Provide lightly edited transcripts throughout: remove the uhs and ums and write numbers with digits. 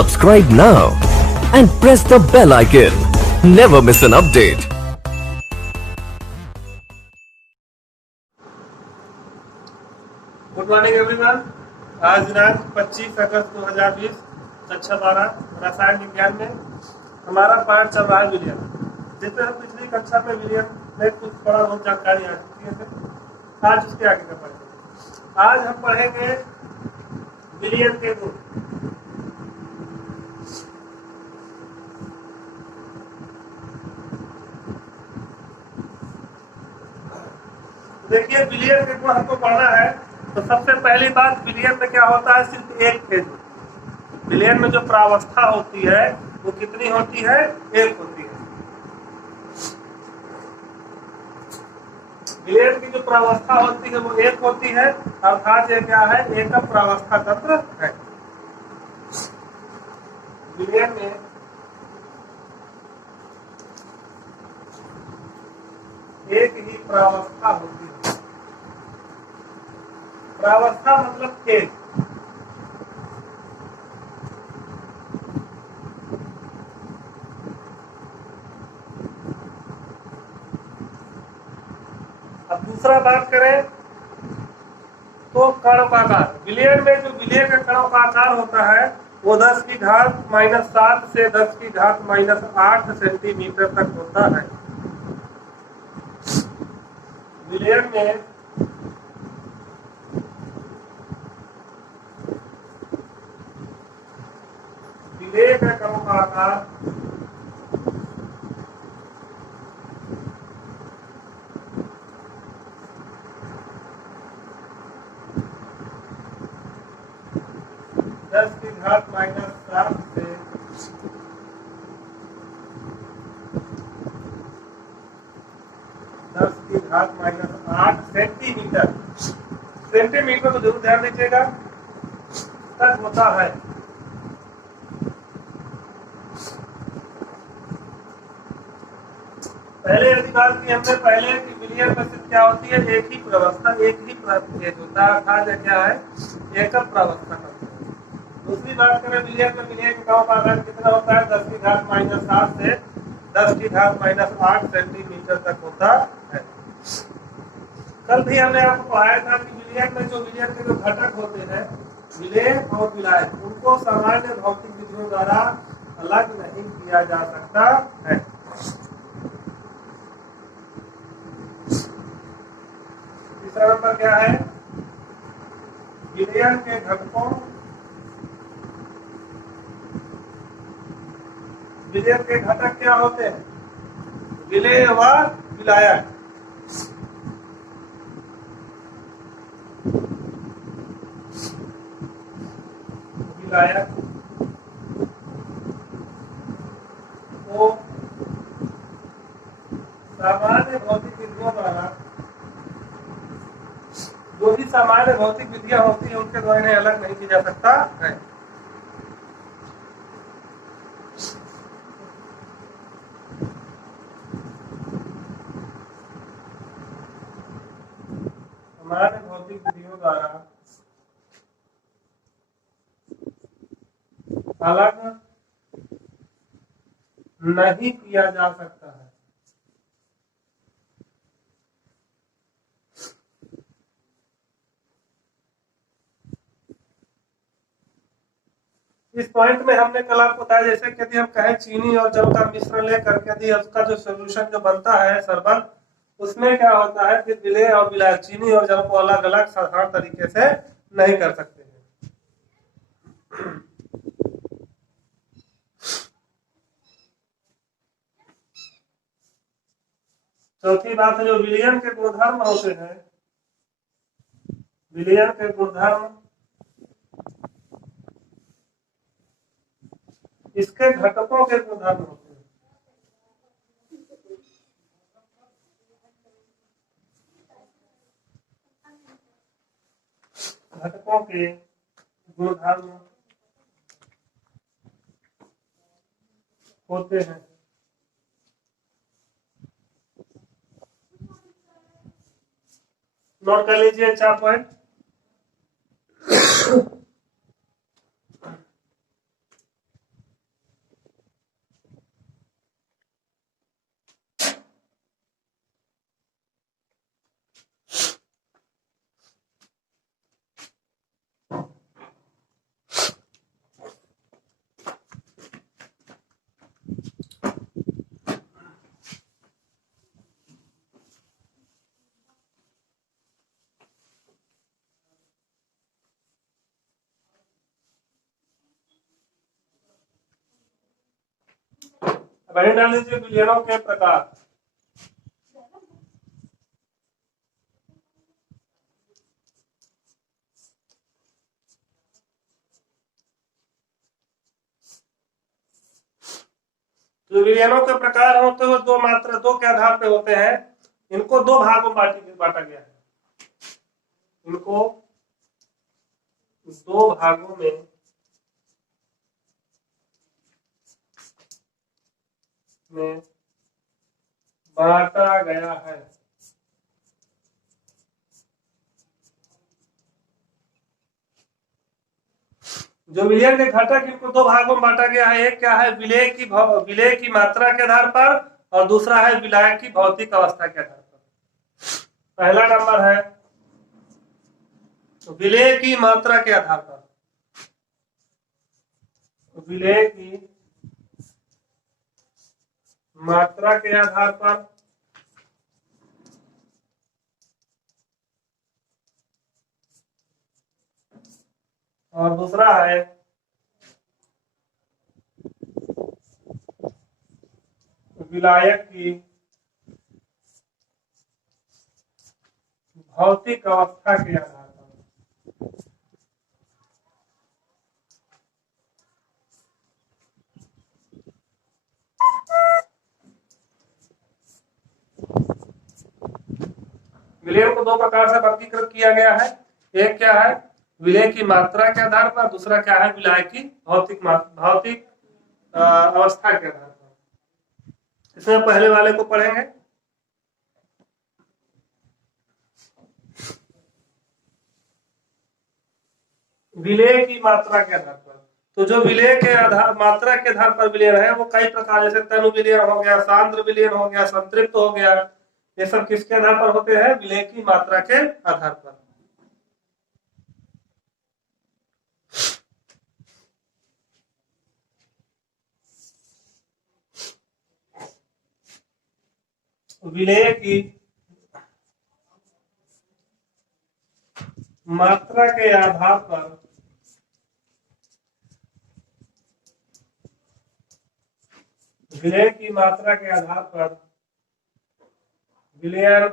Subscribe now and press the bell icon. Never miss an update. Good morning everyone. आज दिनांक 25 अगस्त 2020 कक्षा 12 रसायन विज्ञान में हमारा पाठ चल रहा है विलयन, जिसमें हम पिछली कक्षा में विलयन में कुछ थोड़ा बहुत जानकारी आ चुकी है। आज उसके आगे का पढ़ेंगे। आज हम पढ़ेंगे विलयन के गुण। देखिए, विलयन के गुण हमको पढ़ना है तो सबसे पहली बात, विलयन में क्या होता है, सिर्फ एक फेज होती है। विलयन में जो प्रावस्था होती है वो कितनी होती है, एक होती है। विलयन की जो प्रावस्था होती है वो एक होती है, अर्थात ये क्या है, एकम प्रावस्था तंत्र है। विलयन में एक ही प्रावस्था होती है। प्रावस्था मतलब फेज। अब दूसरा बात करें तो कण का आकार। विलयन में जो विलय का कणों का आकार होता है वो 10 की घात -7 से 10 की घात -8 सेंटीमीटर तक होता है। विलयन में विलय का कणों का आकार 10 की घात -7 से 10 की घात -8 सेंटीमीटर, सेंटीमीटर को जरूर ध्यान दीजिएगा, तक होता है। पहले यदि बात की हमने पहले कि विलयन में सिर्फ क्या होती है, एक ही प्रावस्था, एक ही फेज होता है, अर्थात क्या है, एकम प्रावस्था का। दूसरी बात करें विलयन में, विलय के कणों का आकार कितना होता है, 10 की घात -7 से 10 की घात -8 सेंटीमीटर तक होता है। कल भी हमने आपको पढ़ाया था कि विलयन में जो विलयन के जो घटक होते हैं, विलय और विलायक, उनको सामान्य भौतिक विधियों द्वारा अलग नहीं किया जा सकता है। तीसरा नंबर क्या है, विलयन के घटकों, विलयन के घटक क्या होते हैं, विलय व विलायक। विलायक को सामान्य भौतिक विधियों द्वारा, जो भी सामान्य भौतिक विधियां होती है उनके द्वारा इन्हें अलग नहीं किया जा सकता है। सामान्य भौतिक विधियों द्वारा अलग नहीं किया जा सकता है। इस पॉइंट में हमने कल आपको बताया, जैसे कि यदि हम कहें चीनी और जल का मिश्रण लेकर के यदि उसका जो सोल्यूशन जो बनता है शरबत, उसमें क्या होता है, फिर विलय और विलायक, चीनी और जल को अलग अलग साधारण तरीके से नहीं कर सकते हैं। चौथी बात है, जो विलयन के गुणधर्म होते हैं, विलयन के गुणधर्म इसके घटकों के गुणधर्म होते हैं। घटकों के गुणधर्म होते हैं। नोट कर लीजिए 4 पॉइंट। वही डाल लीजिए विलयनों के प्रकार। जो विलयनों के प्रकार होते हैं वो दो मात्रा दो के आधार पे होते हैं। इनको दो भागों में बांटा गया है। इनको दो भागों में बांटा गया है। जो विलयन के घटक इनको दो भागों में बांटा गया है। एक क्या है विलय की मात्रा के आधार पर, और दूसरा है विलायक की भौतिक अवस्था के आधार पर। पहला नंबर है विलय की मात्रा के आधार पर। विलय की मात्रा के आधार पर और दूसरा है विलायक की भौतिक अवस्था के आधार पर। विलयन को दो प्रकार से वर्गीकृत किया गया है। एक क्या है विलय की मात्रा के आधार पर, दूसरा क्या है विलय की भौतिक अवस्था के आधार पर। इसमें पहले वाले को पढ़ेंगे। विलय की मात्रा के आधार पर, तो जो विलय के आधार मात्रा के आधार पर विलयन है वो कई प्रकार, जैसे तनु विलयन हो गया, सांद्र विलयन हो गया, संतृप्त हो गया। ये सब किसके आधार पर होते हैं? विलय की मात्रा के आधार पर। विलय की मात्रा के आधार पर विलय की मात्रा के आधार पर विलयन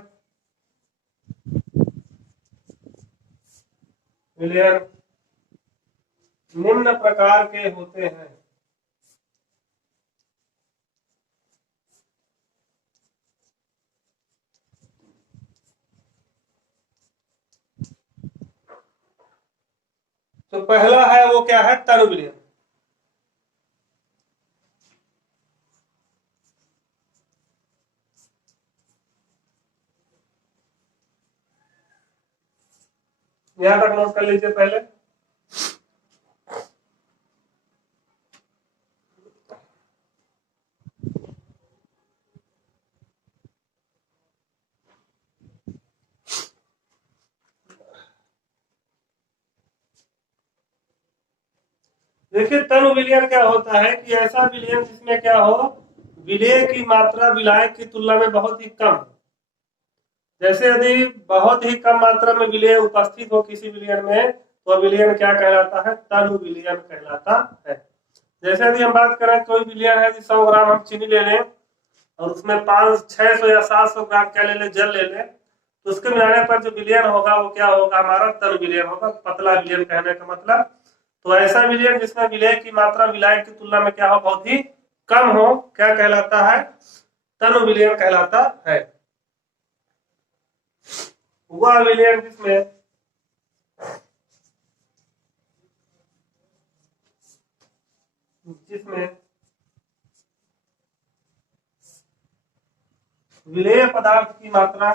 निम्न प्रकार के होते हैं। तो पहला है वो क्या है? तनु विलयन। यहां तक नोट कर लीजिए पहले। देखिए तनु विलयन क्या होता है कि ऐसा विलयन जिसमें क्या हो, विलय की मात्रा विलायक की तुलना में बहुत ही कम। जैसे यदि बहुत ही कम मात्रा में विलय उपस्थित हो किसी विलयन में, तो विलयन क्या कहलाता है? तनु विलयन कहलाता है। जैसे यदि हम बात करें कोई विलयन है, 100 ग्राम हम चीनी ले लें और उसमें 500-600 या 700 ग्राम क्या ले लें? जल ले लें, तो उसके मिलाने पर जो विलयन होगा वो क्या होगा? हमारा तनु विलयन होगा, पतला विलयन कहने का मतलब। तो ऐसा विलयन जिसमें विलय की मात्रा विलायक की तुलना में क्या हो? बहुत ही कम हो, क्या कहलाता है? तनु विलयन कहलाता है। वह विलयन जिसमें विलेय पदार्थ की मात्रा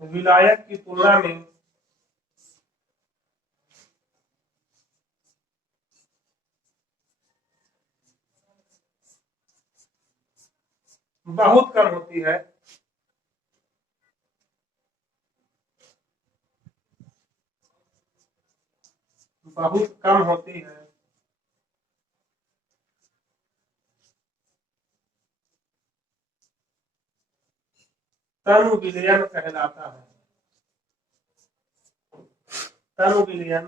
विलायक की तुलना में बहुत कम होती है। बहुत कम होती है। तनु विलयन कहलाता है। तनु विलयन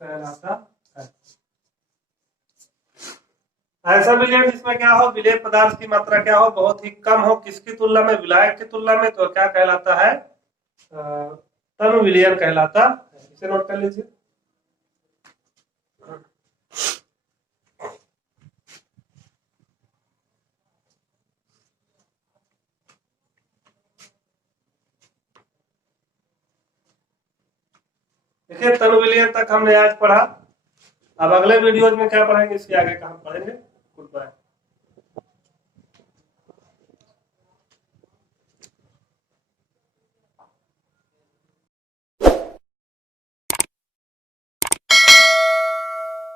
कहलाता है। ऐसा विलयन जिसमें क्या हो, विलेय पदार्थ की मात्रा क्या हो, बहुत ही कम हो, किसकी तुलना में, विलायक की तुलना में, तो क्या कहलाता है, तनु विलयन कहलाता है। इसे नोट कर लीजिए। देखिए तनु विलयन तक हमने आज पढ़ा। अब अगले वीडियोज में क्या पढ़ेंगे, इसके आगे का हम पढ़ेंगे। Good bye.